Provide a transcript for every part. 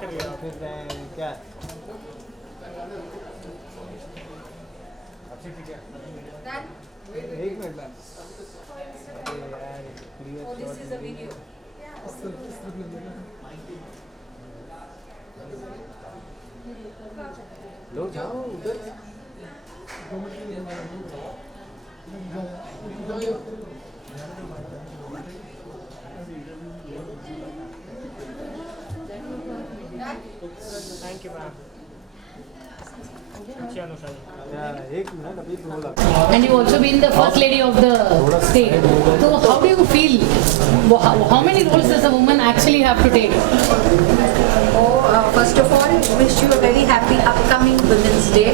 क्या एक minute ma'am This is a video. लो जाओ उधर थैंक यू मैम अच्छी अनुषा जी एक मिनट अभी बोला And you also been the first lady of the state. So how do you feel? How many roles does a woman actually have to take? First of all, wish you a very happy upcoming Women's Day.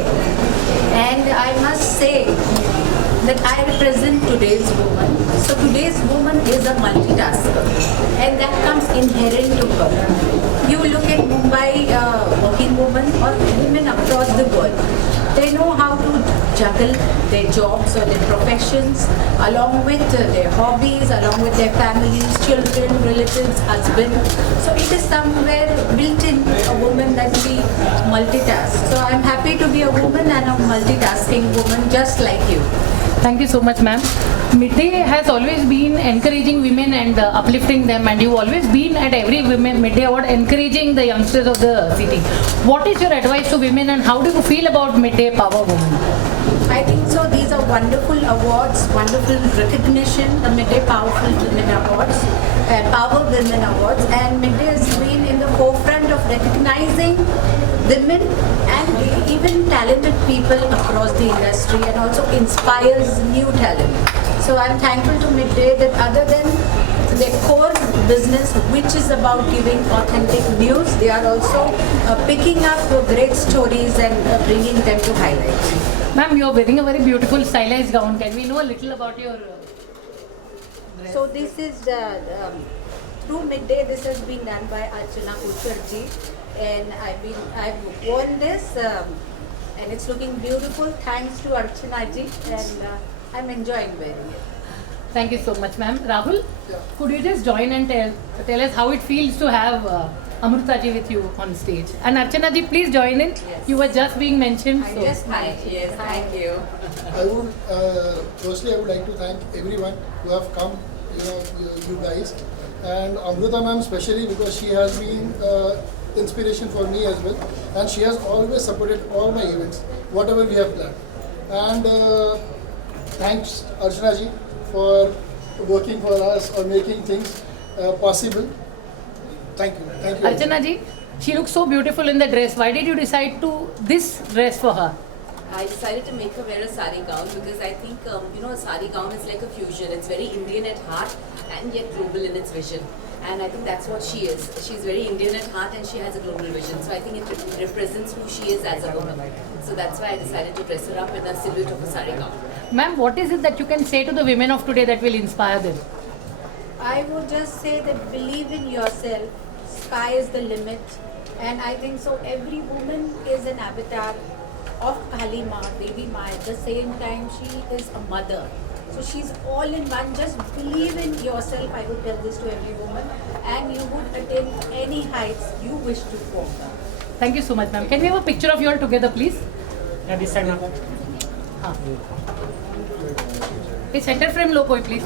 And I must say that I represent today's woman. So today's woman is a multitasker, and that comes inherent to her. You look at Mumbai working women or women across the world. They know how to juggle their jobs or their professions along with their hobbies, along with their families, children, relatives, husband. So it is somewhere built in a woman that she multitasks. So I'm happy to be a woman and a multitasking woman just like you. Thank you so much, ma'am. Midday has always been encouraging women and uplifting them, and you've always been at every women Midday Award encouraging the youngsters of the city. What is your advice to women, and how do you feel about Midday Power Women? I think so. These are wonderful awards, wonderful recognition. The Midday Powerful Women Awards, Power Women Awards, and Midday has been in the forefront of recognizing women and even talented people across the industry, and also inspires new talent. So I'm thankful to Midday that other than their core business, which is about giving authentic news, they are also picking up great stories and bringing them to highlight. Ma'am, you are wearing a very beautiful stylized gown. Can we know a little about your dress? So this is through Midday. This has been done by Archana Uttarji, and I've worn this, and it's looking beautiful. Thanks to Archana ji, and I'm enjoying wearing it. Thank you so much, ma'am. Rahul, could you just join and tell us how it feels to have Amruta ji with you on stage? And Archana ji, please join in. Yes. You were just being mentioned. I So. just mentioned. Yes, thank you. I would firstly I would like to thank everyone who have come, you guys, and Amruta ma'am especially because she has been inspiration for me as well, and she has always supported all my events, whatever we have planned. And thanks Archana ji for working for us or making things possible. Thank you. Thank you. Archana ji, she looks so beautiful in the dress. Why did you decide to this dress for her? I decided to make her wear a sari gown because I think, a sari gown is like a fusion. It's very Indian at heart and yet global in its vision. And I think that's what she is. She's very Indian at heart and she has a global vision. So I think it represents who she is as a woman. So that's why I decided to dress her up in a silhouette of a sari gown. Ma'am, what is it that you can say to the women of today that will inspire them? I would just say that believe in yourself. Sky is the limit, and I think so. Every woman is an avatar of Kali Ma, Devi Ma. At the same time, she is a mother. So she's all in one. Just believe in yourself. I would tell this to every woman, and you would attain any heights you wish to go. Thank you so much, ma'am. Can we have a picture of you all together, please? या this side ma'am हाँ. ये centre flame low कोई please.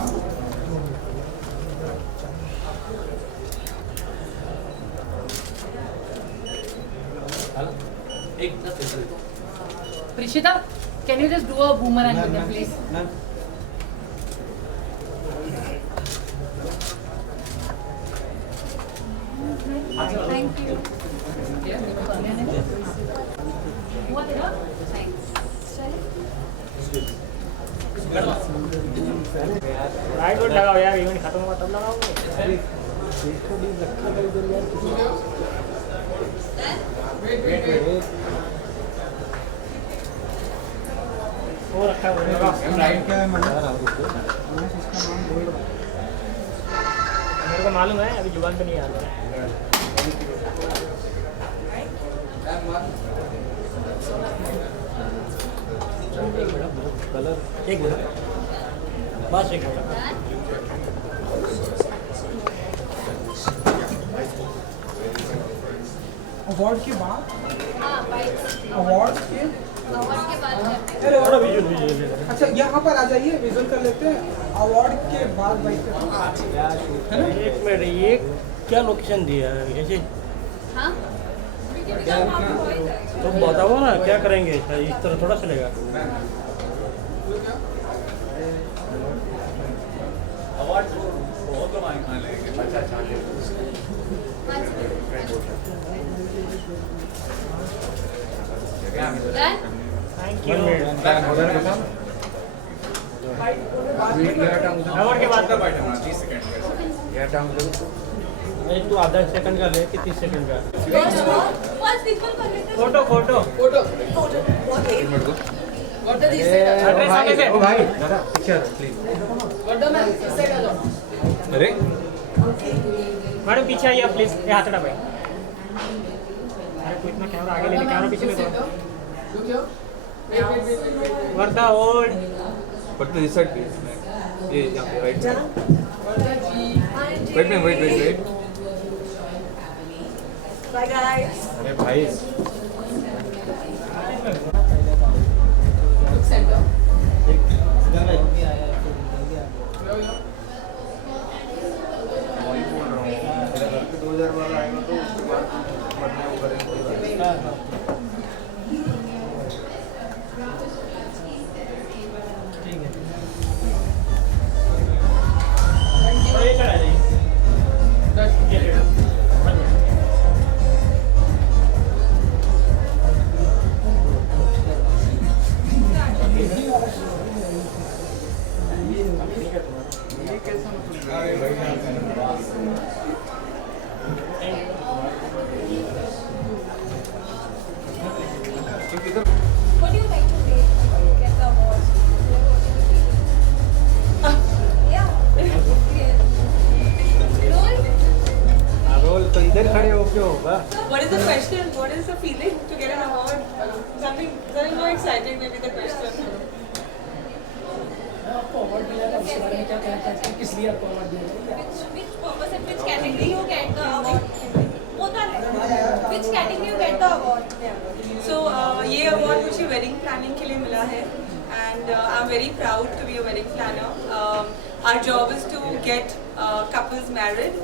Prishita, can you just do a boomerang with them, please? Ma'am Thank you. हुआ तेरा? Right vote लगाओ यार इवेंट खत्म हुआ तब लगाओगे वो रखा है वो लगाओ मेरे को मालूम है अभी जुबान पे नहीं आ रहा कलर एक मिनट बस एक मिनट अवार्ड के बाद हाँ, बाइक अवार्ड के बाद थोड़ा विजुअल अच्छा यहाँ पर आ जाइए, विजुअल कर लेते हैं। अवार्ड के बाद बाइक पे है ना। एक मिनट, ये क्या लोकेशन दिया है ऐसे? हाँ तो बताओ ना क्या करेंगे, इस तरह थोड़ा चलेगा। Done? Thank you. अवार्ड के बाद नहीं, तू आधा सेकंड का ले कि 30 सेकंड का? फोटो फोटो एड्रेस आगे से। ओ भाई दादा पिक्चर प्लीज। अरे मैडम पीछे आइए प्लीज, ये हाथ हटा भाई। अरे तू इतना कैमरा आगे ले ले, कैमरा पीछे ले दो। Wardha hold. But this side please. ये यहाँ पे right side. Wait. Bye guys. अरे भाई ये चला जाइए। ये ले लो। What do you like to do? Get the award. Yeah. Role तो इधर खड़े होके होगा। What is the question? What is the feeling to get an award? Something more exciting maybe the question. Which purpose and which category you get the award? Which category you get the award? So ये award मुझे wedding planning के लिए मिला है and I'm very proud to be a wedding planner. Our job is to get couples married,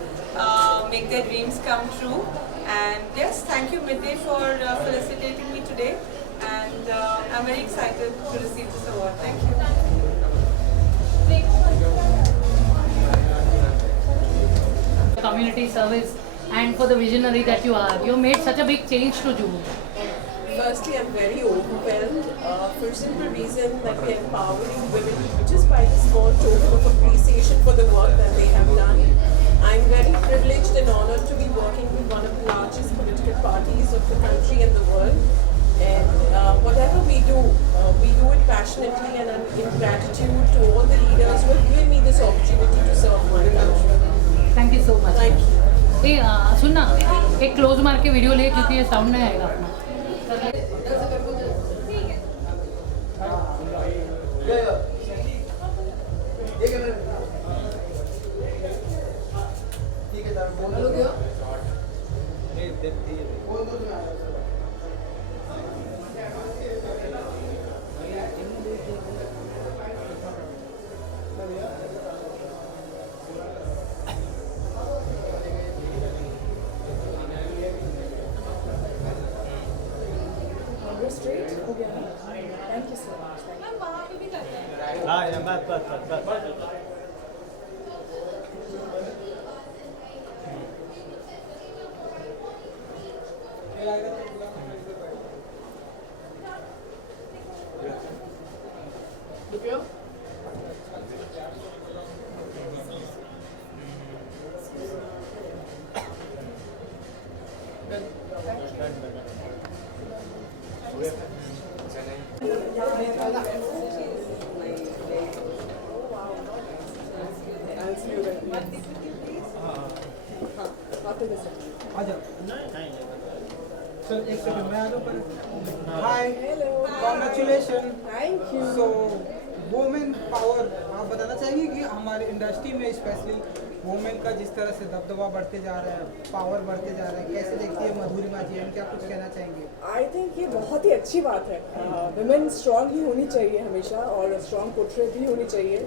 make their dreams come true. And yes, thank you Midday for felicitating me today and I'm very excited to receive this award. Thank you. Community service and for the visionary that you are. You made such a big change to Juhu. Firstly, I'm very overwhelmed for a simple reason that we're empowering women just by the small token of appreciation for the work that they have done. I'm very privileged and honored to be working with one of the largest political parties of the country and the world. And whatever we do it passionately, and I'm in gratitude to all the leaders who have given me this opportunity to serve my country. Thank you so much. Thank you. ए सुन ना, एक क्लोज मार के वीडियो ले क्योंकि ये साउंड नहीं आएगा अपना। Thank you so much. हाँ ये बस। आ जाओ सर, एक सेकंड मैं आ जाऊँ पर। Hi, congratulation. Thank you. So women power, आप बताना चाहिए कि हमारे इंडस्ट्री में स्पेशली वुमेन का जिस तरह से दबदबा बढ़ते जा रहा है, पावर बढ़ते जा रहा है, कैसे देखती है मधुरिमा जी, हम क्या कुछ कहना चाहेंगे? आई थिंक ये बहुत ही अच्छी बात है। वुमेन स्ट्रांग ही होनी चाहिए हमेशा, और स्ट्रांग पोर्ट्रेट भी होनी चाहिए।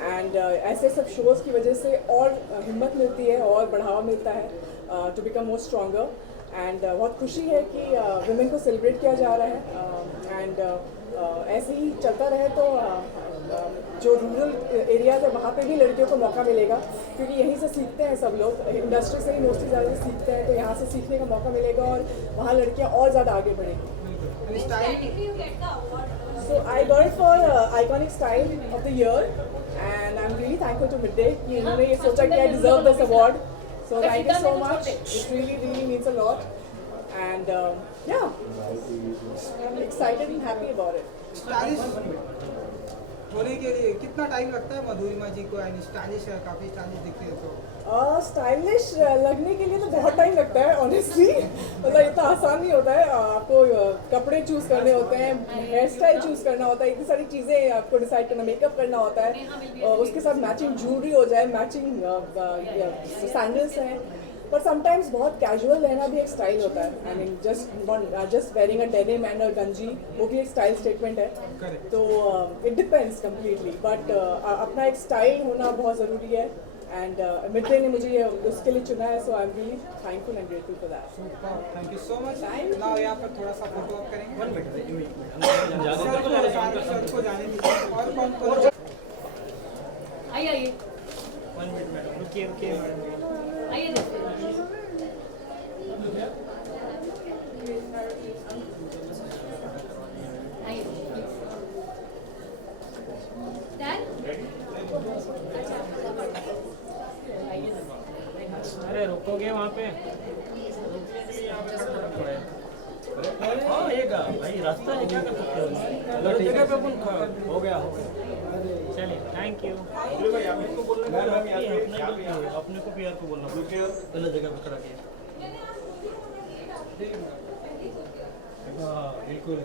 एंड ऐसे सब शोज़ की वजह से और हिम्मत मिलती है और बढ़ावा मिलता है to become more stronger. And बहुत खुशी है कि वुमेन को सेलिब्रेट किया जा रहा है। एंड ऐसे ही चलता रहे तो जो रूरल एरियाज है वहाँ पे भी लड़कियों को मौका मिलेगा, क्योंकि यहीं से सीखते हैं सब लोग, इंडस्ट्री से ही मोस्टली ज़्यादा सीखते हैं, तो यहाँ से सीखने का मौका मिलेगा और वहाँ लड़कियाँ और ज़्यादा आगे बढ़ेंगी। So I got it for iconic style of the year, and I'm really thankful to Midday कि इन्होंने ये सोचा कि I deserve this award. So thank you so much. It really means a lot, and yeah, I'm excited and happy about it. Stylish होने के लिए कितना टाइम लगता है मधुरिमा जी को? यानी स्टाइलिश है, काफ़ी स्टाइलिश दिखते हैं तो स्टाइलिश लगने के लिए तो बहुत टाइम लगता है ऑनेस्टली। मतलब इतना आसान नहीं होता है। आपको कपड़े चूज़ करने होते हैं, हेयर स्टाइल चूज़ करना होता है, इतनी सारी चीज़ें आपको डिसाइड करना, मेकअप करना होता है, उसके साथ मैचिंग ज्वेलरी हो जाए, मैचिंग सैंडल्स हैं। पर समटाइम्स बहुत कैजुअल रहना भी एक स्टाइल होता है। I mean just wearing a denim and अ गंजी, वो भी एक स्टाइल स्टेटमेंट है। तो इट डिपेंड्स कम्प्लीटली, बट अपना एक स्टाइल होना बहुत ज़रूरी है। एंड मिडडे ने मुझे ये उसके लिए चुना है, so I am really thankful and grateful for that. Thank you so much. Now यहाँ पर थोड़ा सा फोटो अप करेंगे। सर को जाने दीजिए। और कौन आइए 1 मिनट मैडम, रुकिए मैडम, आइए अरे रुकोगे वहाँ पे? हाँ ये भाई रास्ता है, क्या कर सकते हो? जगह पे अपन हो गया। चलिए थैंक यू। अपने को पीआर को बोलना, गलत जगह पे खड़ा किया। हाँ बिल्कुल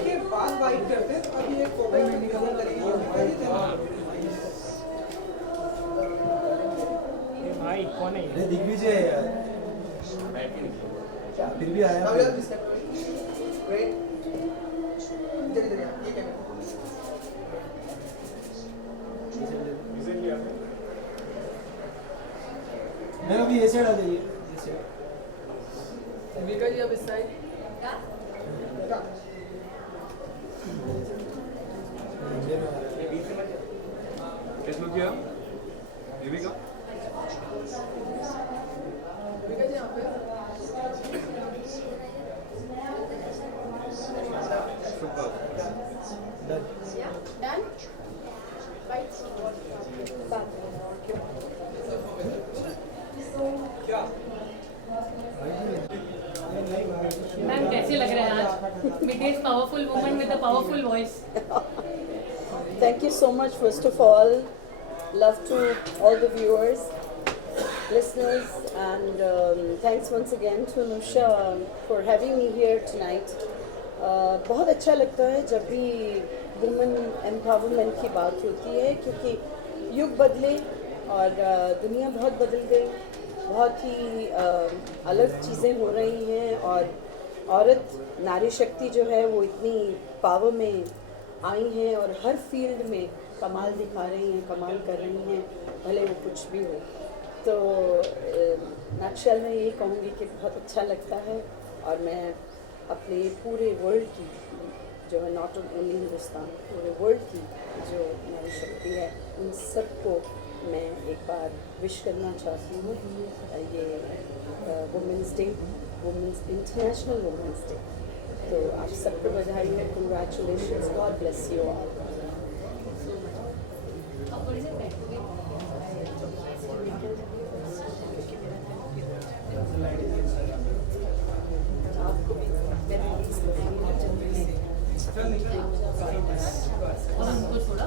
के बाद वाइट करते हैं, तो अभी एक फोटो में निकलने लगेगी। भाई कौन है ये? दिग्विजय है यार, फिर भी आया। मैम अभी ये साइड आ जाइए। जी अब इस साइड किस लोग किया? देविका मैम कैसे लग रहा है आज? Midday powerful woman with a powerful voice. Thank you so much, first of all. Love to all the viewers, listeners, and thanks once again to Anusha for having me here tonight. बहुत अच्छा लगता है जब भी women empowerment की बात होती है, क्योंकि युग बदले और दुनिया बहुत बदल गई, बहुत ही अलग चीज़ें हो रही हैं, और औरत नारी शक्ति जो है वो इतनी पावर में आई हैं और हर फील्ड में कमाल दिखा रही हैं, कमाल कर रही हैं, भले वो कुछ भी हो। तो नक्शल में यही कहूँगी कि बहुत अच्छा लगता है, और मैं अपने पूरे वर्ल्ड की जो है, नॉट ओनली हिंदुस्तान, पूरे वर्ल्ड की जो नारी शक्ति है, उन सबको मैं एक बार विश करना चाहती हूँ। ये women's day, women's international women's day, तो आप सबको बधाई है, congratulations, God bless you all. आपको भी और हमको थोड़ा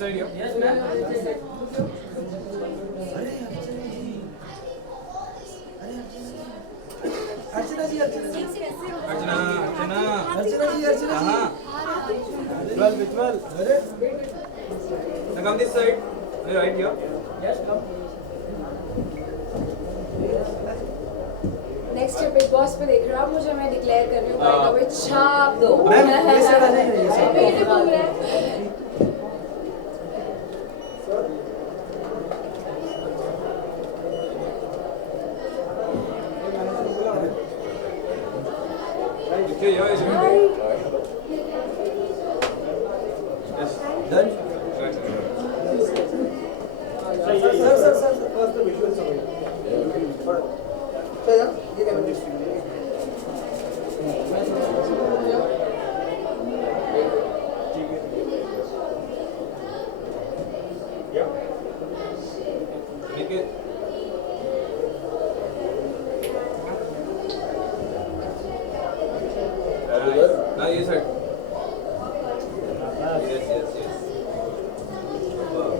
side here. Yes, ma'am. अर्चना जी Archana, अर्चना जी हाँ. Visual. Now come this side. Right here. Yes, come. Next big boss पे देख रहे हो आप मुझे, मैं डिक्लेयर कर रही हूँ भाई को छाप दो। मैम ये सारा नहीं है, ये सारा। Beautiful है। Okay, yeah, is it? Yes. Done Right. Sir first the visuals sir ये camera Make it. Now you side. Yes. Wow.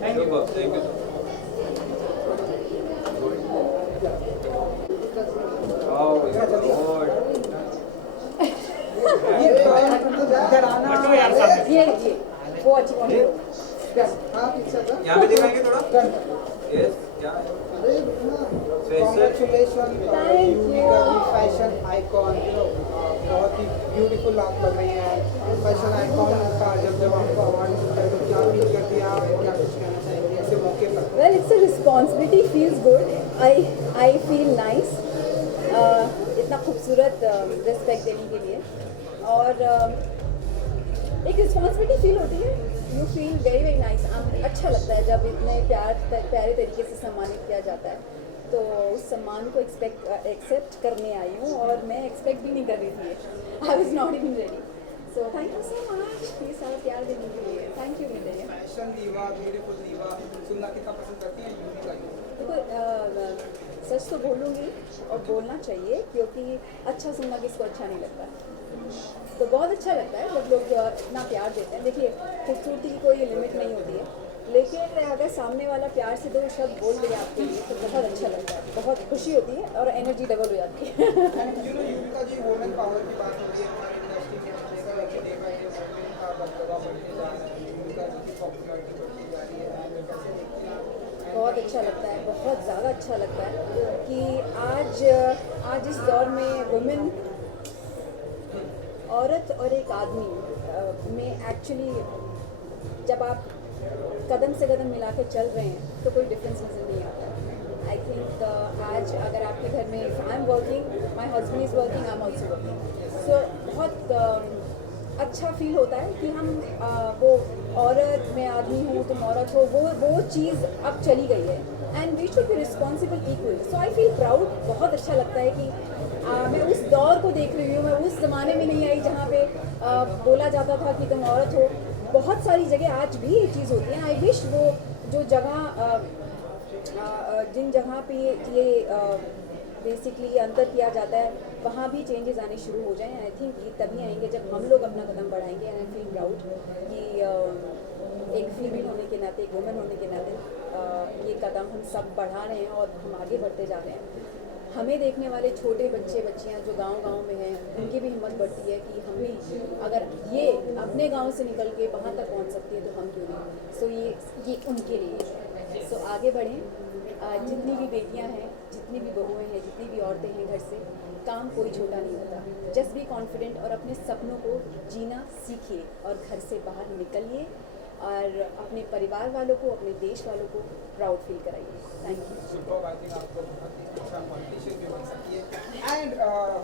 Thank you. Thank you. Oh my God. इधर आना ये वॉच हाँ पीछे था यहाँ पे दिखाएंगे थोड़ा. Yes. क्या? Congratulations, Yumika की फैशन आइकॉन, बहुत ही ब्यूटीफुल आप लग रही हैं। फैशन आइकॉन का जब आपको अवार्ड मिलता है तो क्या फील करती हैं आप, क्या कुछ कहना चाहेंगे ऐसे मौके पर? Well, it's a responsibility, feels good. I feel nice. इतना खूबसूरत रिस्पेक्ट देने के लिए और एक रिस्पॉन्सिबिलिटी फील होती है. You feel very very nice. अच्छा लगता है जब इतने प्यारे तरीके से सम्मानित किया जाता है. तो उस सम्मान को एक्सेप्ट करने आई हूँ और मैं एक्सपेक्ट भी नहीं कर रही थी. I was not even ready. So thank you so much ये सारा प्यार देने के लिए. थैंक यू मेरे लिए. फैशन दीवा, ब्यूटीफुल दीवा सुनना कितना पसंद करती हैं यूमिका जी? देखो सच तो बोलूँगी और बोलना चाहिए क्योंकि अच्छा सुनना किसको अच्छा नहीं लगता. तो बहुत अच्छा लगता है जब लोग इतना प्यार देते हैं. देखिए खूबसूरती की कोई लिमिट नहीं होती है, लेकिन अगर सामने वाला प्यार से दो शब्द बोल दे आपके लिए तो बहुत अच्छा लगता है, बहुत खुशी होती है और एनर्जी डबल हो जाती है. यूमिका जी वुमेन पावर की बात हो रही है हमारी इंडस्ट्री में, देखा है कि डे बाय डे वुमेन का दबदबा बढ़ते जा रहा है, यूमिका जी की पॉपुलैरिटी बढ़ती जा रही है. कैसे देखती हैं आप? बहुत अच्छा लगता है, बहुत ज़्यादा अच्छा लगता है कि आज इस दौर में वुमेन, औरत और एक आदमी में एक्चुअली जब आप कदम से कदम मिला के चल रहे हैं तो कोई डिफरेंस नज़र नहीं आता. आई थिंक आज अगर आपके घर में I am working, my husband is working, I am also working. So बहुत अच्छा फील होता है कि हम वो औरत में आदमी हूँ तुम औरत हो, वो चीज़ अब चली गई है and we should be responsible equal. So I feel proud. बहुत अच्छा लगता है कि मैं उस दौर को देख रही हूँ. मैं उस ज़माने में नहीं आई जहाँ पे बोला जाता था कि तुम औरत हो. बहुत सारी जगह आज भी ये चीज़ होती है. आई विश वो जो जगह जिन जगह पे ये बेसिकली अंतर किया जाता है वहाँ भी चेंजेस आने शुरू हो जाएं. आई थिंक ये तभी आएंगे जब हम लोग अपना कदम बढ़ाएंगे. एंड आई फील प्राउड कि एक फीमेल होने के नाते, एक वुमेन होने के नाते ये कदम हम सब बढ़ा रहे हैं और हम आगे बढ़ते जा रहे हैं. हमें देखने वाले छोटे बच्चे बच्चियाँ जो गांव में हैं उनकी भी हिम्मत बढ़ती है कि हम भी अगर ये अपने गांव से निकल के वहाँ तक पहुँच सकती है तो हम क्यों नहीं. सो ये उनके लिए. सो आगे बढ़ें. जितनी भी बेटियाँ हैं, जितनी भी बहुएँ हैं, जितनी भी औरतें हैं घर से, काम कोई छोटा नहीं होता. जस्ट बी कॉन्फिडेंट और अपने सपनों को जीना सीखिए और घर से बाहर निकलिए और अपने परिवार वालों को, अपने देश वालों को प्राउड फील कराइए. Thank you. Super. I think आपको बहुत ही अच्छा पॉलिटिशियन भी बन सकती है. And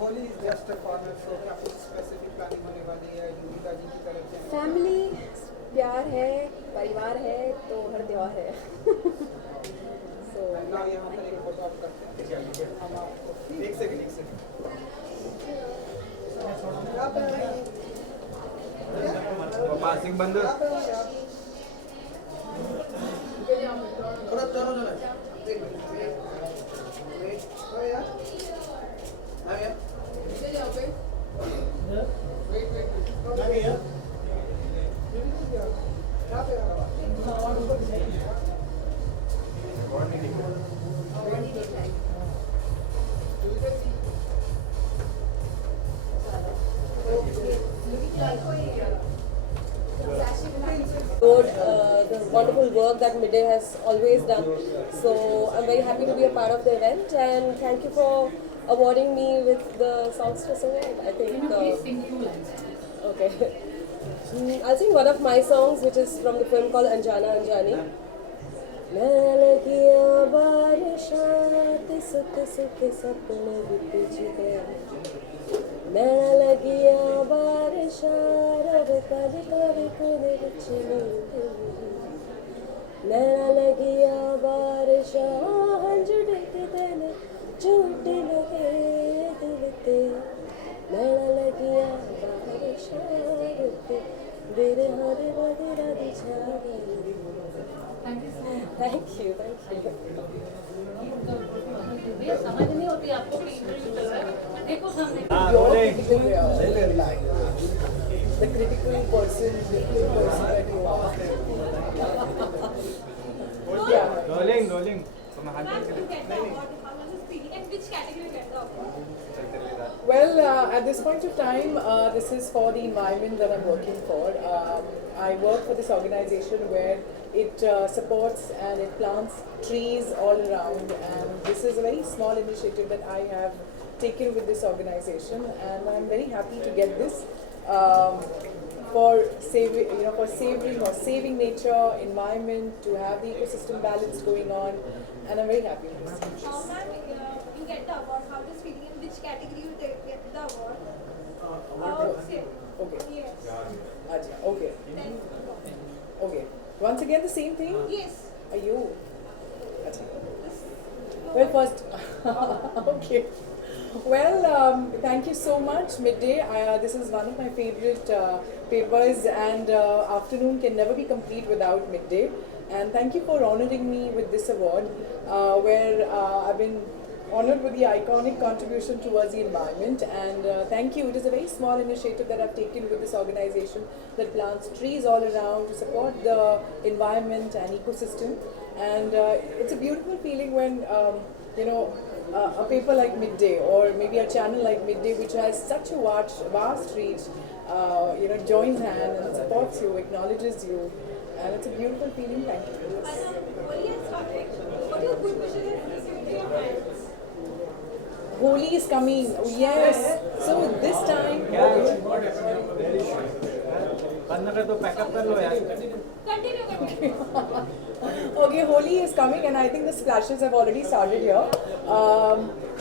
Holi is just a corner, so क्या कुछ स्पेसिफिक प्लानिंग होने वाली है यूमिका जी की तरफ से? फैमिली, प्यार है, परिवार है तो हर त्योहार है. सो ना यहाँ पर एक फोटो आप करते हैं हम आपको एक सेकंड पासिंग बंद. थोड़ा चलो wonderful work that Midday has always done. So I'm very happy to be a part of the event, and thank you for awarding me with the Songstress Award. I think. Okay. I'll sing one of my songs, which is from the film called Anjana Anjani. मैं लगिया बारिशात सुख सुख सपने बिछ गए मैं लगिया बारिशा रब कभी कभी कुने बिछनी मैं लगिया बारिशा हंज डके तेने झूठ लगे दिल ते मैं लगिया बारिशा रुके तेरे हर बदरा दिछा गई Thank you. ये समझ नहीं होती आपको कि इंटरव्यू चल रहा है। देखो सामने। The critical person that you are. Rolling. Well, at this point of time, this is for the environment that I'm working for. I work for this organization where it supports and it plants trees all around, and this is a very small initiative that I have taken with this organization, and I'm very happy to get this for saving nature, environment, to have the ecosystem balance going on, and I'm very happy with this. Ma'am, you get the award. How does feeling in which category you get the award? Okay. Yes. Acha, okay. Okay. Once again the same thing? Yes. Are you? Acha. Well, first, okay. Well, thank you so much, Midday. This is one of my favorite papers, and afternoon can never be complete without Midday. And thank you for honoring me with this award, where I've been honored with the iconic contribution towards the environment. And thank you. It is a very small initiative that I've taken with this organization that plants trees all around to support the environment and ecosystem. And it's a beautiful feeling when a paper like Midday, or maybe a channel like Midday, which has such a vast reach, joins hands and supports you, acknowledges you, and it's a beautiful feeling. Thank you. What are your good wishes in your hands? Holi is coming. Yes. So this time. Okay, Holi is coming, and I think the splashes have already started here.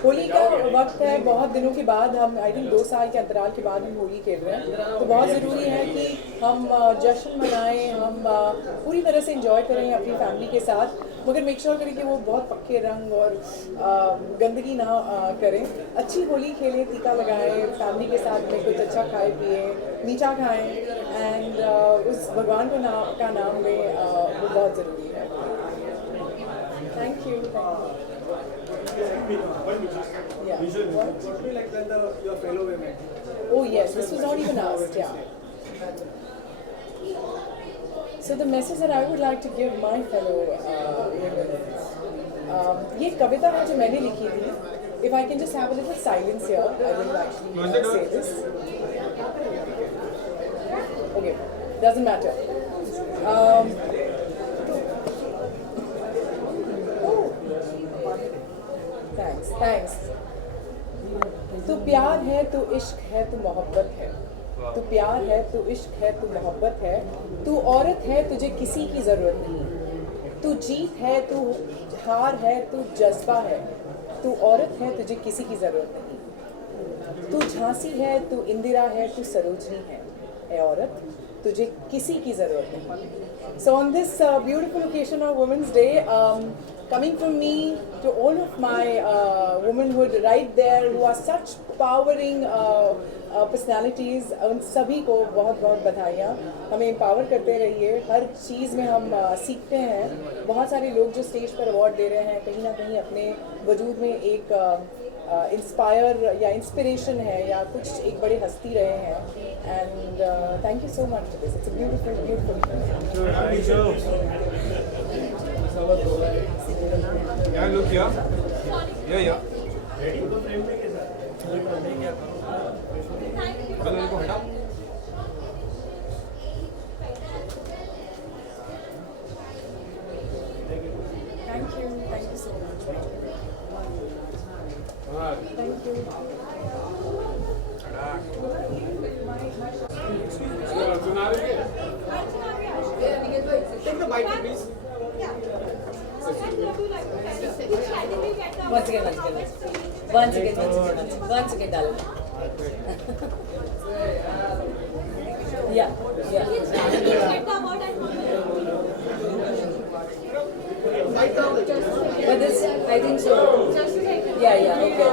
Holi का वक्त है, बहुत दिनों के बाद हम, I think 2 साल के अंतराल के बाद हम होली खेल रहे हैं, तो बहुत ज़रूरी है कि हम जश्न मनाएं, हम पूरी तरह से इंजॉय करें अपनी फैमिली के साथ, मगर मेक श्योर करें कि वो बहुत पक्के रंग और गंदगी ना करें, अच्छी होली खेलें, टीका लगाएं, फैमिली के साथ में कुछ अच्छा खाएं पिए, मीठा खाएं, एंड उस भगवान का नाम लें, वो बहुत ज़रूरी है. Thank you. Yeah. What do you like when your fellow women? Oh yes, this was not even asked. Yeah. So the message that I would like to give my fellow women, ये कविता है जो मैंने लिखी थी. If I can just have a little silence here, I will actually say this. Okay, doesn't matter. Thanks. तू प्यार है, तू इश्क है, तू मोहब्बत है. तू प्यार है, तू इश्क है, तू मोहब्बत है. तू औरत है, तुझे किसी की ज़रूरत नहीं. तू जीत है, तू हार है, तू जज्बा है. तू औरत है, तुझे किसी की ज़रूरत नहीं. तू झांसी है, तू इंदिरा है, तू सरोजनी है. ए औरत, तुझे किसी की ज़रूरत नहीं. So on this beautiful occasion of Women's Day, coming from me to all of my womanhood right there who are such powering personalities, उन सभी को बहुत बहुत बधाइयाँ. हमें empower करते रहिए, हर चीज़ में हम सीखते हैं. बहुत सारे लोग जो स्टेज पर अवार्ड दे रहे हैं, कहीं ना कहीं अपने वजूद में एक इंस्पायर या इंस्पिरेशन है या कुछ एक बड़े हस्ती रहे हैं. And thank you so much for this. It's a beautiful. Yeah, look here. Yeah. को हटाओ. mic, please. Yeah. What would you like to tell us? Which category get the Once again, award? once again, once again, darling. Yeah, yeah. Which category get the award and But this, I think so. Yeah, yeah, okay.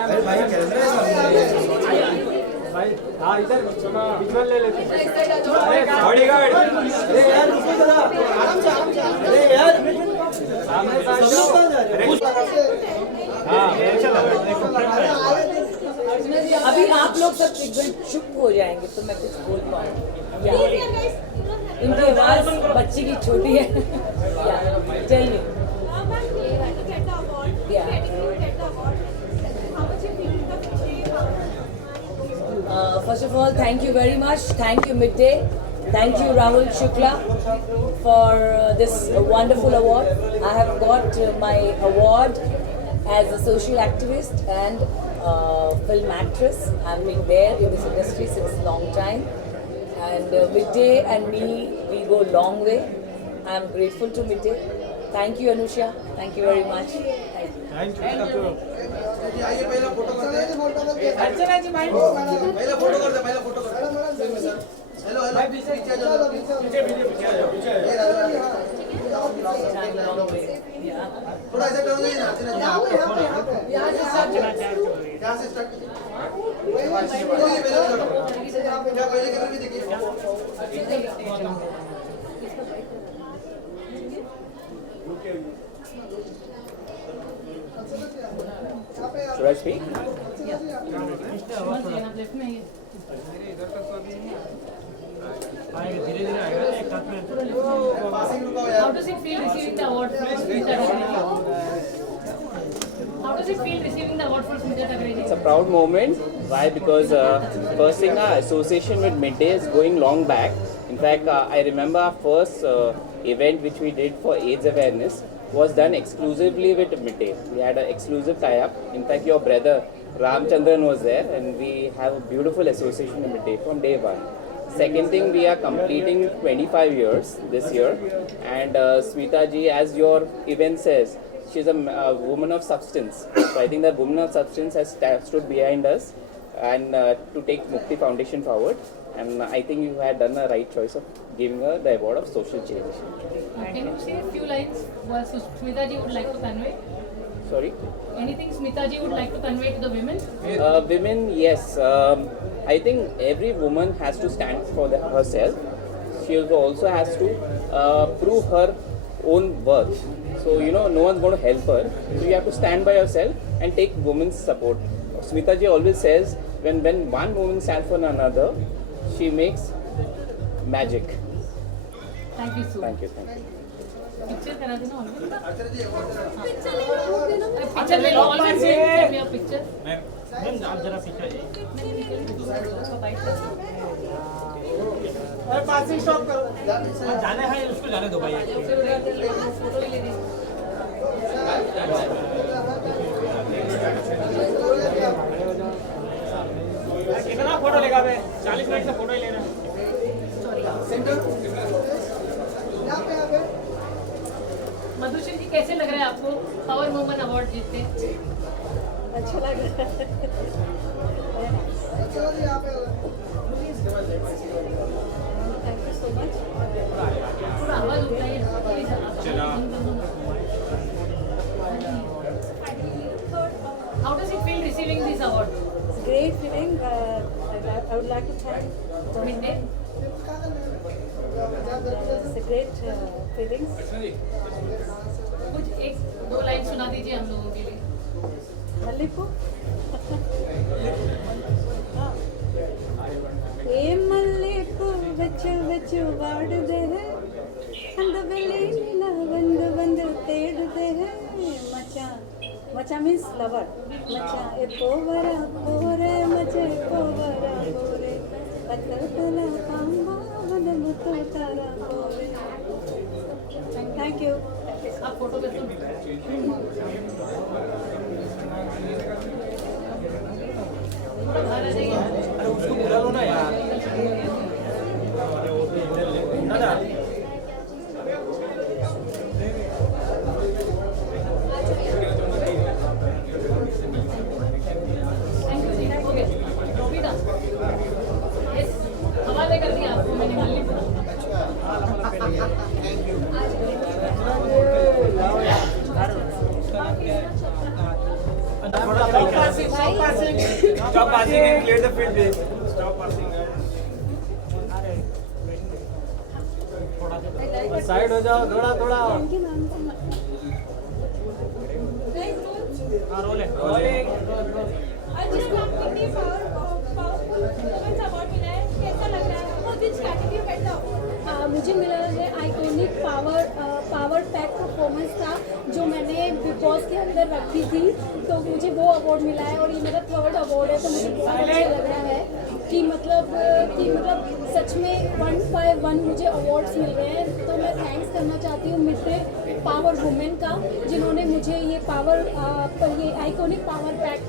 अरे भाई कैमरा भाई हाँ इधर विजुअल ले लेते हैं बॉडीगार्ड अरे यार रुको जरा आराम से अरे यार सामने अभी आप लोग सब एकदम चुप हो जाएंगे तो मैं कुछ बोल पाऊंगी। इनकी आवाज बच्ची की छोटी है। Tell me. First of all, thank you very much. Thank you, Midday. Thank you, Rahul Shukla, for this wonderful award. I have got my award as a social activist and film actress. I've been there in this industry since a long time. And Midday and me, we go a long way. I'm grateful to Midday. Thank you, Anusha. Thank you very much. Thank you. Thank you आइए पहला फोटो करते हैं अर्चना जी माइक पहला फोटो करते हैं पहला फोटो करते हैं हेलो हेलो पीछे आ जाओ पीछे वीडियो पीछे आ जाओ पीछे थोड़ा ऐसे करोगे ना अर्चना जी यहां से स्टार्ट क्या पहले कैमरे में देखिए Should I speak? How does it feel receiving the award from Smita Tagreja? How does it feel receiving the award from Smita Tagreja? It's a proud moment. Why? Because first thing, our association with Midday is going long back. In fact, I remember our first event which we did for AIDS awareness was done exclusively with Midday. We had an exclusive tie-up. In fact, your brother Ramchandran was there, and we have a beautiful association with Midday from day one. Second thing, we are completing 25 years this year, and Smita ji, as your event says, she's a woman of substance. So I think that woman of substance has stood behind us and to take Mukti Foundation forward. And I think you had done a right choice of giving her the award of social change. Can you say a few lines what Smita ji would like to convey? Sorry? Anything Smita ji would like to convey to the women? Women, yes. I think every woman has to stand for herself. She also has to prove her own worth. So, you know, no one's going to help her. So you have to stand by yourself and take women's support. Smita ji always says, when one woman stands for another, she makes magic. Thank you so much. Thank you. Thank you. Picture करा देना picture ले लो always give me a picture. Ma'am आप जरा पीछे आइए अरे passing stop करो जाने है उसको जाने दो भाई फोटो ले लीजिए कितना फोटो लेगा बे 40 मिनट से फोटो ही लेना मधुश्री जी कैसे लग रहा है आपको पावर वुमन अवार्ड जीतते? अच्छा लग रहा है। Thank you so much. थोड़ा आवाज उठाइए How does it feel receiving this award? It's a great feeling. I would like to thank Midday. It's a great feelings. कुछ एक दो लाइन सुना दीजिए हम लोगों के लिए। मल्लिको ए मल्लिको बच बच वाड़ दे है अंदबले नीला बंद बंद तेड़ दे है मचा मचा मीन्स लवर मचा ए पोवरा पोरे मचे पोवरा पोरे पतला कांबा बंद मुतो तारा पोरे थैंक यू आप फोटो थोड़ा बाहर आ जाइए। अरे उसको बुला लो ना यार। दादा हवाले कर दिया आपको मैंने माली पूरा। Stop passing and clear the field, please. Stop passing. Side हो जाओ थोड़ा थोड़ा। हाँ रोल है। आज जो आपको इतनी पावरफुल वुमेन्स अवार्ड मिला है, कैसा लग रहा है? और which category you get the award? मुझे मिला है आइकॉनिक पावर पैक परफॉर्मेंस था जो मैंने बिग बॉस के अंदर रखी थी, तो मुझे वो अवार्ड मिला है और ये मेरा 3rd अवार्ड है, तो मुझे बहुत अच्छा लग रहा है कि मतलब सच में 1 by 1 मुझे अवार्ड्स मिल रहे हैं। तो मैं थैंक्स करना चाहती हूँ मिड डे पावर वुमेन का, जिन्होंने मुझे ये ये आइकॉनिक पावर पैक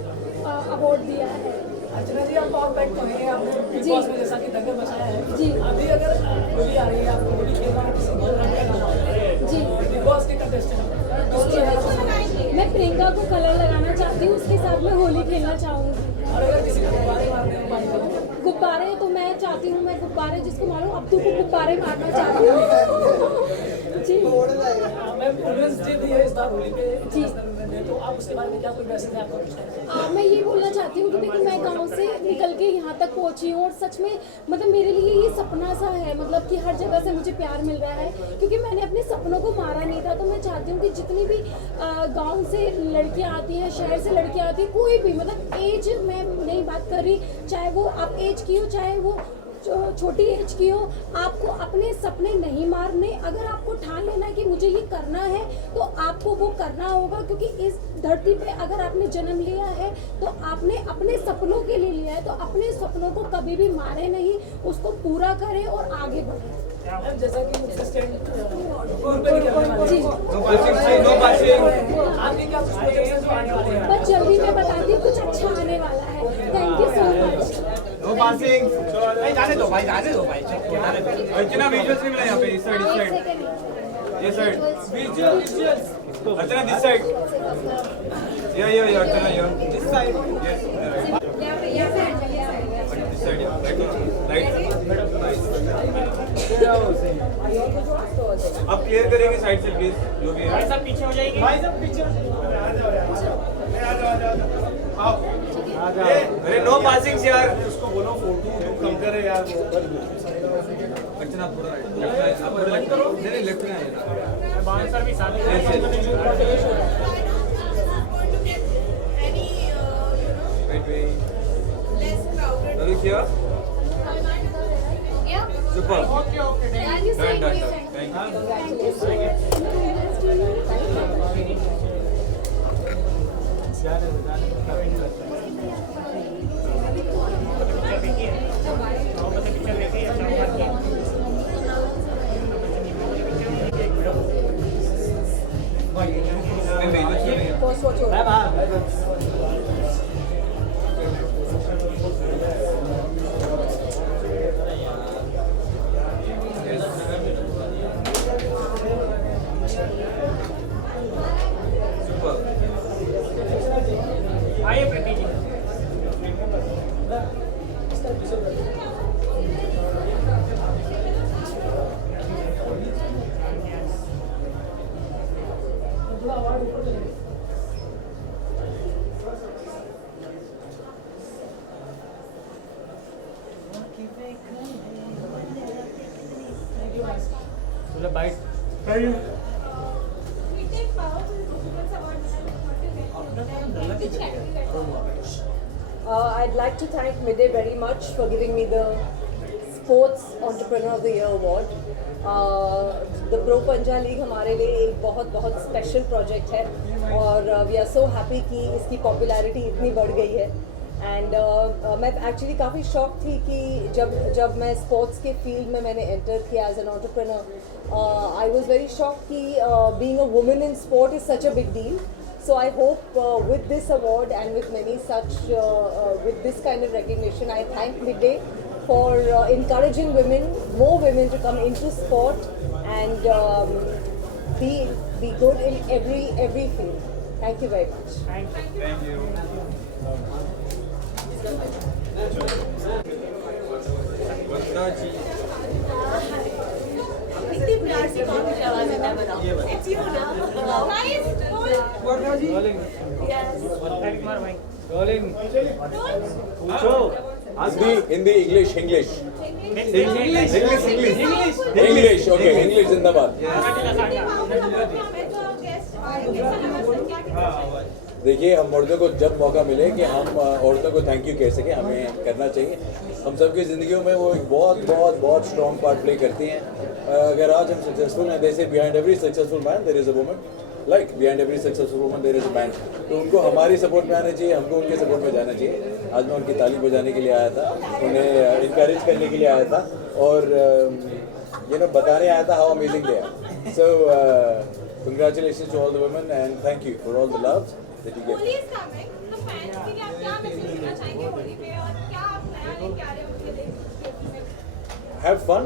अवार्ड दिया है। अर्चना जी, आप पावर पैक तो हैं, आपने बिग बॉस में जैसा कि दंगल मचाया है जी। अभी अगर होली आ रही है, आपको होली खेलना है, किसी को रंग लगाना है जी, बिग बॉस के कंटेस्टेंट मैं प्रियंका को कलर लगाना चाहती हूँ, उसके साथ मैं होली खेलना चाहूँगी। और अगर किसी को गुब्बारे मारने हो, पानी का गुब्बारे तो मैं चाहती हूँ, मैं गुब्बारे जिसको मारूँ, अब्दू को गुब्बारे मारना चाहती हूँ जी। मैं वुमेन्स डे भी है इस बार होली पे जी, तो आप उसके बारे में क्या कोई मैसेज है आपका? मैं ये बोलना चाहती हूँ कि देखो मैं गांव से निकल के यहाँ तक पहुँची हूँ और सच में मतलब मेरे लिए ये सपना सा है, मतलब कि हर जगह से मुझे प्यार मिल रहा है क्योंकि मैंने अपने सपनों को मारा नहीं था। तो मैं चाहती हूँ कि जितनी भी गांव से लड़कियाँ आती हैं, शहर से लड़कियाँ आती हैं, कोई भी मतलब एज में नहीं बात कर रही, चाहे वो आप एज की हो चाहे वो छोटी एज की हो, आपको अपने सपने नहीं मारने। अगर आपको ठान लेना है कि मुझे ये करना है तो आपको वो करना होगा, क्योंकि इस धरती पे अगर आपने जन्म लिया है तो आपने अपने सपनों के लिए लिया है, तो अपने सपनों को कभी भी मारे नहीं, उसको पूरा करें और आगे बढ़ें। जैसा कि बस जल्दी मैं बताती हूँ कुछ अच्छा आने वाला है। Thank you so much. No passing. जाने दो भाई, जाने दो भाई। अर्चना विजुअल्स नहीं मिला यहाँ पे, इस साइड ये side visuals. Archana this side. ये अर्चना ये this side. Yes this side right. अब क्लियर करेंगे साइड से प्लीज, जो भी है। भाई साहब पीछे हो जाएंगे, भाई साहब पीछे आ जाओ। अरे नो पासिंग यार, उसको बोलो फोटो कम करे यार। अर्चना थोड़ा राइट, आप लेफ्ट करो। नहीं लेफ्ट में आइए, बाउंसर भी साथ में। Super. Thank you so much. Thank you. आइए Preeti ji. Bite I'd like to thank Midday very much for giving me the Sports Entrepreneur of the Year award. The Pro Panja League हमारे लिए एक बहुत स्पेशल प्रोजेक्ट है और we are so happy कि इसकी पॉपुलैरिटी इतनी बढ़ गई है। एंड मैं एक्चुअली काफ़ी शॉक थी कि जब मैं स्पोर्ट्स के फील्ड में मैंने एंटर किया as an entrepreneur, I was very shock कि being a women in sport is such a big deal. So I hope with this award and with many such, with this kind of recognition, I thank Midday for encouraging women, more women to come into sport and be good in every field. Thank you very much. Thank you. वंदना जी इतनी प्यार से कौन सी आवाज़ है बनाओ It's you ना Guys, वर्धा जी Yes. Rolling पूछो Hindi English English English okay English जिंदाबाद। देखिए, हम मर्दों को जब मौका मिले कि हम औरतों को थैंक यू कह सकें, हमें करना चाहिए। हम सबकी ज़िंदगियों में वो एक बहुत बहुत बहुत स्ट्रॉन्ग पार्ट प्ले करती हैं। अगर आज हम सक्सेसफुल हैं, जैसे behind every successful man there is a woman, like behind every successful woman there is a man. तो उनको हमारी सपोर्ट में आना चाहिए, हमको उनके सपोर्ट में जाना चाहिए। आज मैं उनकी ताली बजाने के लिए आया था, उन्हें इनकरेज करने के लिए आया था और बताने आया था how amazing they are. So congratulations to all the women and thank you for all the love that you get. Holi is coming, तो fans के लिए आप क्या मैसेज देना चाहेंगे होली पे और क्या आप नया लेके आ रहे हो उनके लिए? Have fun,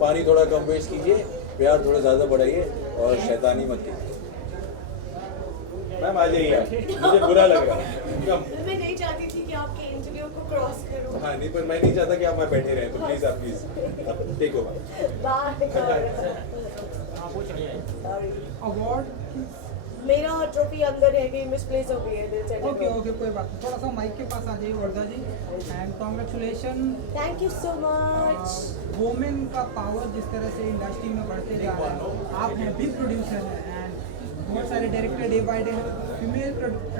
पानी थोड़ा कम वेस्ट कीजिए, प्यार थोड़ा ज़्यादा बढ़ाइए और शैतानी मत कीजिए। मैम आ जाइए, मुझे बुरा लग रहा है। मैं नहीं चाहती थी कि आपके इंटरव्यू को क्रॉस करूं। हाँ नहीं, पर मैं नहीं चाहता कि आप वहाँ बैठे रहें, तो प्लीज़ आप प्लीज़ टेक ओवर। अवार्ड मेरा ट्रॉफी अंदर है कि मिसप्लेस हो गई है दिल से। ओके कोई बात नहीं, थोड़ा सा माइक के पास आ जाइए Vardha ji. And congratulation, thank you so much. Women का पावर जिस तरह से इंडस्ट्री में बढ़ते जा रहा है, आप हैं बिग प्रोड्यूसर हैं एंड बहुत सारे director day by day, female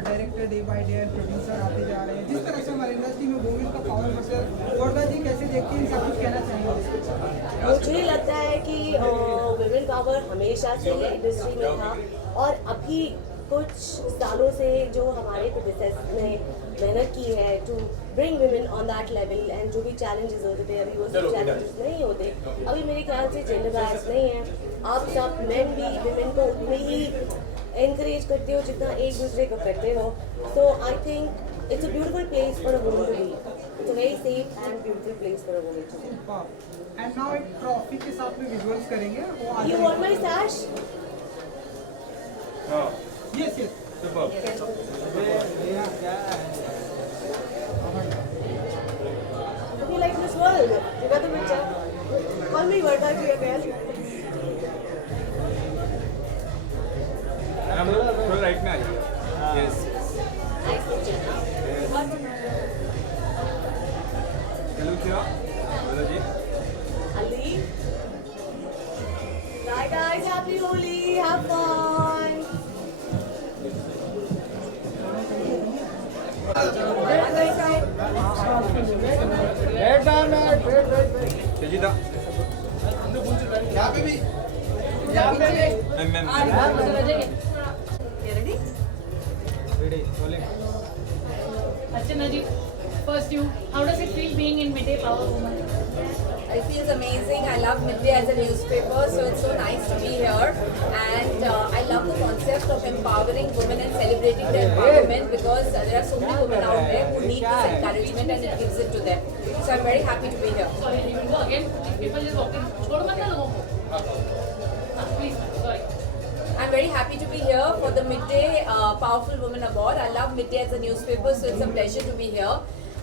director day by day producer आते जा रहे हैं। जिस तरह से हमारी इंडस्ट्री में वुमेन का पावर बढ़ता है, वर्धा जी कैसे देखते हैं, सब कुछ कहना चाहेंगे? मुझे लगता है कि वुमेन पावर हमेशा से इंडस्ट्री में था और अभी कुछ सालों से जो हमारे प्रोड्यूसर्स ने मेहनत की है to bring women on that level and जो भी चैलेंजेस होते थे अभी वो सब चैलेंजेस नहीं होते। अभी मेरे ख्याल से जेंडर बायस नहीं है, आप सब मेन भी वुमेन को उतने ही एनकरेज करते हो जितना एक दूसरे को करते हो। So I think it's a beautiful place for a woman to be. It's a very safe and beautiful place for a woman to be. And now एक ट्रॉफी के साथ में विजुअल्स करेंगे, वो आ you want my sash? Yes yes You like Miss World? You got the picture? Call me Varda ji again. हम थोड़ा राइट में आ जाइए। यस हेलो क्या बोलो जी। Ali. Bye guys, happy Holi, have fun. सजीदा Archana ji, first you, how does it feel being in Midday Power Woman? It feels amazing. I love Midday as a newspaper, so it's so nice to be here. And I love the concept of empowering women and celebrating their empowerment because there are so many women out there who need this encouragement and it gives it to them. So I'm very happy to be here. Sorry, you will go again. People just walking. छोड़ो मत ना लोगों को. Please, sorry. I'm very happy to be here for the Midday Powerful Woman Award. I love Midday as a newspaper, so it's a pleasure to be here.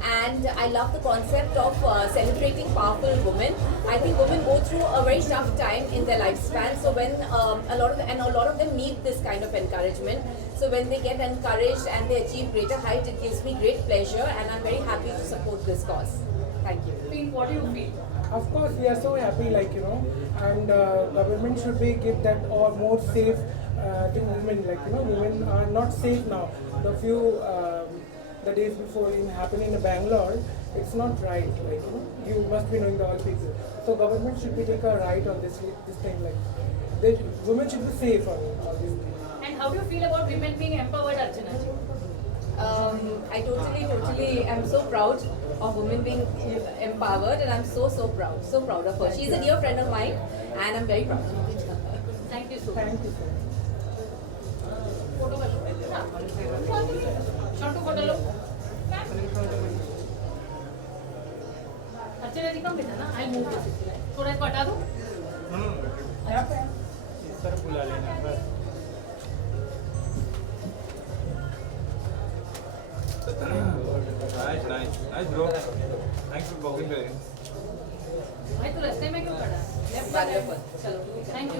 And I love the concept of celebrating powerful women. I think women go through a very tough time in their lifespan. So when a lot of them need this kind of encouragement. So when they get encouraged and they achieve greater height, it gives me great pleasure, and I'm very happy to support this cause. Thank you. Feel, what do you feel? Of course, we are so happy, like, you know, and government should be give that or more safe to women. Like, you know, women are not safe now. The few the days before in happening in Bangalore, it's not right. Like, you know, you must be knowing the all things. So government should be take a right on this thing. Like, women should be safe on all these things. And how do you feel about women being empowered, Archana ji? I totally am so proud of women being empowered, and I'm so proud of her. She's a dear friend of mine, and I'm very proud. Thank you so much. Thank you so much. Photo slightly come बेटा ना, I'll move this. थोड़ा इसको हटा दो. इस तरफ बुला लेना बस. Nice bro. Thanks for walking the ring. भाई तू रास्ते में क्यों खड़ा? Left by left. चलो. Thank you.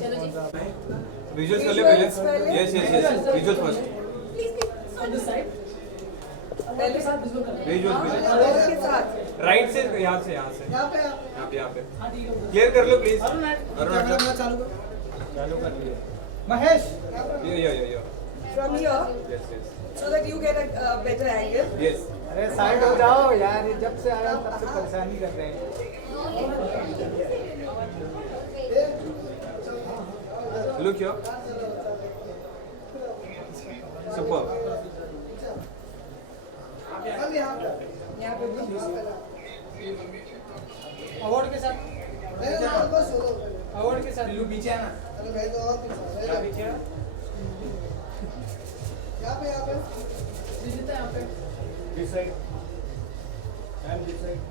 चलो जी. Visuals कर ले पहले. Yes. Visuals first. On this side. पहले Visuals के साथ राइट से यहाँ से यहाँ पे क्लियर कर लो प्लीज. अरुण चालू कर लिया. महेश. यो. from here Yes. so that you get a better angle. Yes. अरे साइड हो जाओ यार, ये जब से आया तब से परेशानी कर रहे हैं. Look here. Super. अवार्ड के साथ. अवार्ड के साथ. लू पीछे है ना. पीछे. यहाँ पे This side. And this side.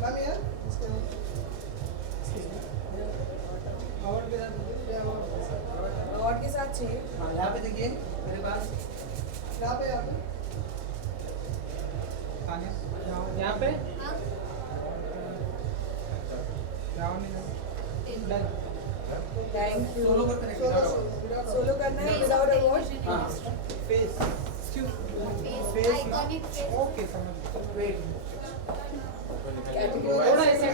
come here award के साथ चाहिए. यहाँ पे देखिए मेरे पास. यहाँ पे यहाँ पे. Thank you. सोलो करना है without award. Face. Face. Okay समझ. वेट. थोड़ा ऐसे.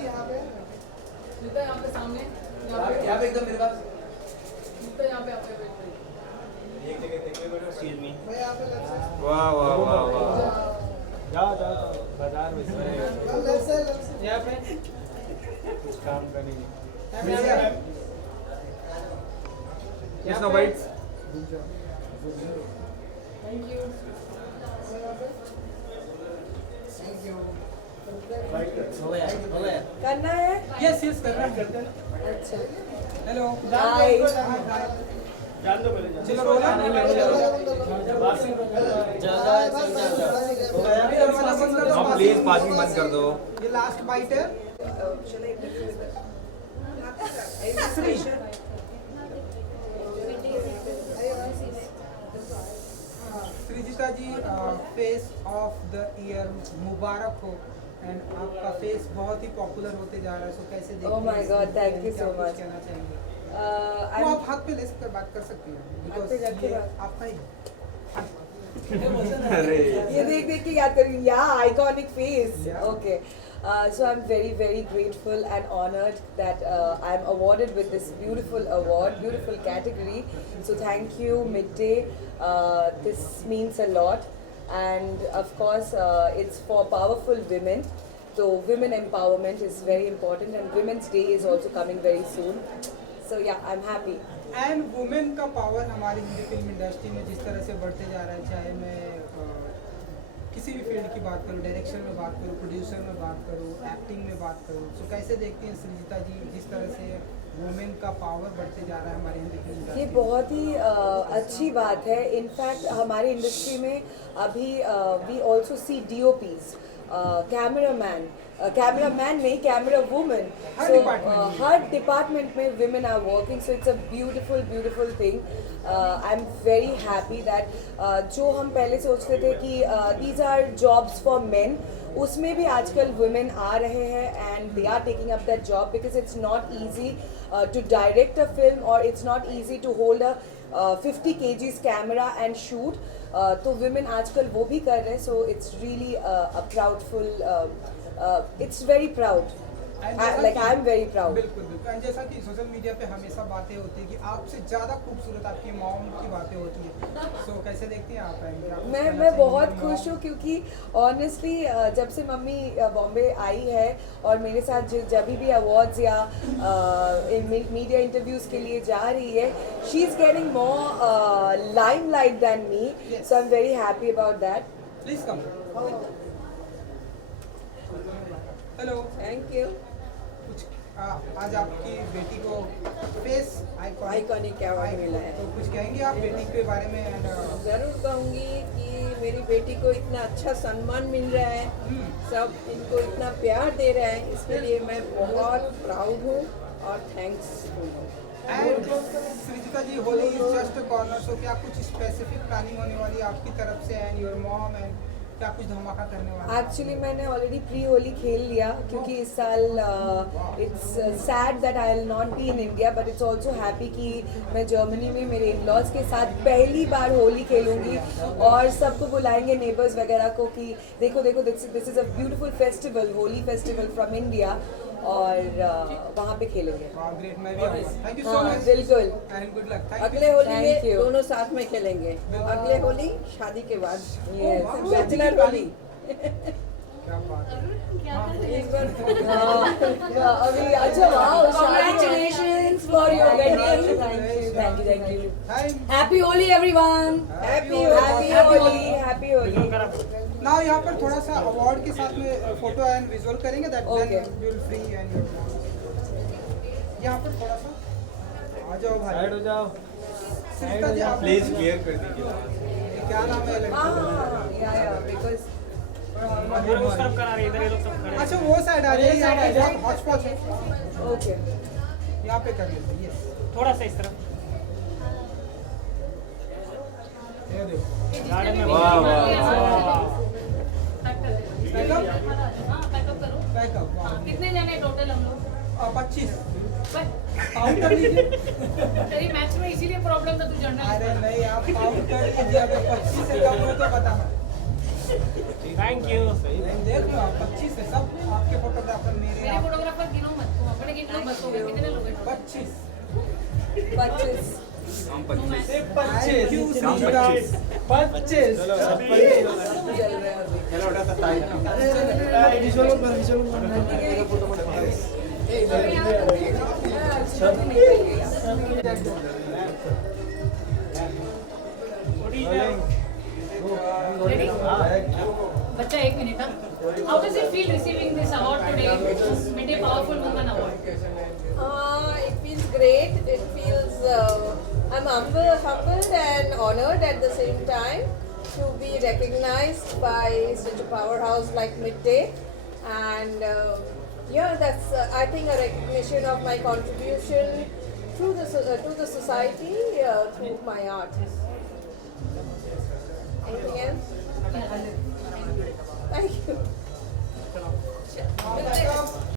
यहाँ पे यहाँ पे सामने. यहाँ पे एकदम मेरे पास. यहाँ पे एक जगह देखिए बेटा. Excuse me. मैं यहाँ पे left side. वाह. जाओ बाजार में. left side. यहाँ पे कुछ काम करेंगे. Yes, no bites. Thank you. करना है. यस करना करते हैं. अच्छा. हेलो. हाय. जान दो पहले. चलो रोल. हाँ प्लीज पासिंग बंद कर दो. ये लास्ट बाइट है. Shall I interview with her? Srijita ji, face of the year मुबारक हो. एंड आपका फेस बहुत ही पॉपुलर होते जा रहा है. सो कैसे देखते हैं? Oh my God, thank you so much. कहना चाहेंगे? I'm- वो आप हाथ पे ले सककर बात कर सकती हैं. हाथ पे रख के ये बात. आपका ही. ये देख के याद करूँ. Yeah, iconic face. Okay. So I'm very grateful and honored that I'm awarded with this beautiful award, beautiful category. So thank you, Midday. This means a lot, and of course it's for powerful women. So women empowerment is very important, and Women's Day is also coming very soon. So yeah, I'm happy. And women का पावर हमारी Hindi film industry में जिस तरह से बढ़ते जा रहा है, चाहे मैं किसी भी फील्ड की बात करूँ, डायरेक्शन में बात करूँ, प्रोड्यूसर में बात करूँ, एक्टिंग में बात करूँ, तो कैसे देखती हैं सृजिता जी जिस तरह से वुमेन का पावर बढ़ते जा रहा है हमारी हिंदी फिल्म इंडस्ट्री? ये बहुत ही अच्छी बात है. इनफैक्ट हमारी इंडस्ट्री में अभी we also see DOPs, cameraman नहीं, कैमरा वुमेन. सो हर डिपार्टमेंट में women are working, so it's a beautiful thing. I'm very happy that जो हम पहले सोचते थे कि these are jobs for men, उसमें भी आजकल women आ रहे हैं and they are taking up that job because it's not easy to direct a film, or it's not easy to hold a 50 kgs camera and shoot. तो women आजकल वो भी कर रहे हैं. So it's really a proudful. It's very proud. I'm very proud. बिल्कुल. जैसा कि सोशल मीडिया पे हमेशा बातें होती है कि आपसे ज़्यादा खूबसूरत आपकी मॉम की बातें होती है. सो कैसे देखती हैं आप? मैं बहुत खुश हूँ क्योंकि ऑनेस्टली जब से मम्मी बॉम्बे आई है और मेरे साथ जब भी अवार्ड्स या मीडिया इंटरव्यूज के लिए जा रही है, she is getting more limelight than me. So I am very happy about that. Please come. Hello. Thank you. कुछ आज आपकी बेटी को फेस आइकॉनिक अवार्ड मिला है। तो कुछ कहेंगे आप बेटी के बारे में? ज़रूर कहूँगी कि मेरी बेटी को इतना अच्छा सम्मान मिल रहा है, सब इनको इतना प्यार दे रहे हैं, इसके लिए मैं बहुत प्राउड हूँ और थैंक्सफुल हूँ। And Srijita ji, Holi is just corner, so क्या कुछ स्पेसिफिक प्लानिंग होने वाली है आपकी तरफ से एंड योर मॉम, एंड क्या कुछ धमाका करने वाला है? एक्चुअली मैंने ऑलरेडी प्री होली खेल लिया, क्योंकि इस साल it's sad that I will not be in India, but it's also happy कि मैं जर्मनी में मेरे इन लॉज के साथ पहली बार होली खेलूंगी और सबको बुलाएंगे, नेबर्स वगैरह को, कि देखो देखो this is a beautiful festival, Holi festival from India, और वहाँ पे खेलेंगे। ग्रेट, मैं भी आऊंगा। Thank you so much. बिल्कुल, एंड गुड लक। अगले होली में दोनों साथ में खेलेंगे, अगले होली शादी के बाद, बैचलर होली। अभी अच्छा, wow, congratulations for your wedding. Thank you. Happy Holi everyone. Happy Holi. Now यहाँ पर थोड़ा सा अवार्ड के साथ में फोटो एंड विजुअल करेंगे, that then you will free and यहाँ पर थोड़ा सा आ जाओ भाई, साइड हो जाओ, सृजिता जी आप प्लीज क्लियर कर दीजिए। क्या नाम है लड़की? बिकॉज उस तरफ करा रहे, इधर ये लोग सब खड़े। अच्छा वो साइड आ रही है, यहाँ पे बहुत हॉच पॉच है। ओके, यहाँ पे कर लेते हैं, यस थोड़ा सा इस तरफ। ये देखो, गार्डन में वाह वाह, बैकअप। कितने जने टोटल हम लोग? 25 काउंट कर लीजिए। तेरी मैच में इसीलिए प्रॉब्लम था, तू जनरल। अरे नहीं, आप काउंट कर लीजिए, अगर 25 से कम हो तो बताना। Thank you. देख लो आप, 25 से सब आपके फोटोग्राफर मेरे फोटोग्राफर गिनो मत, तुम अपने गिन लो, बस हो गए। कितने लोग हैं? 25 हम 25 चलो उठा सा टाइट। Ready? बच्चा एक minute. How does it feel receiving this award today, Mid-Day Powerful Woman Award? it feels great. It feels I'm humbled and honored at the same time to be recognized by such a powerhouse like Mid-Day, and yeah, that's I think a recognition of my contribution to the society through my art. Anything else? Thank you.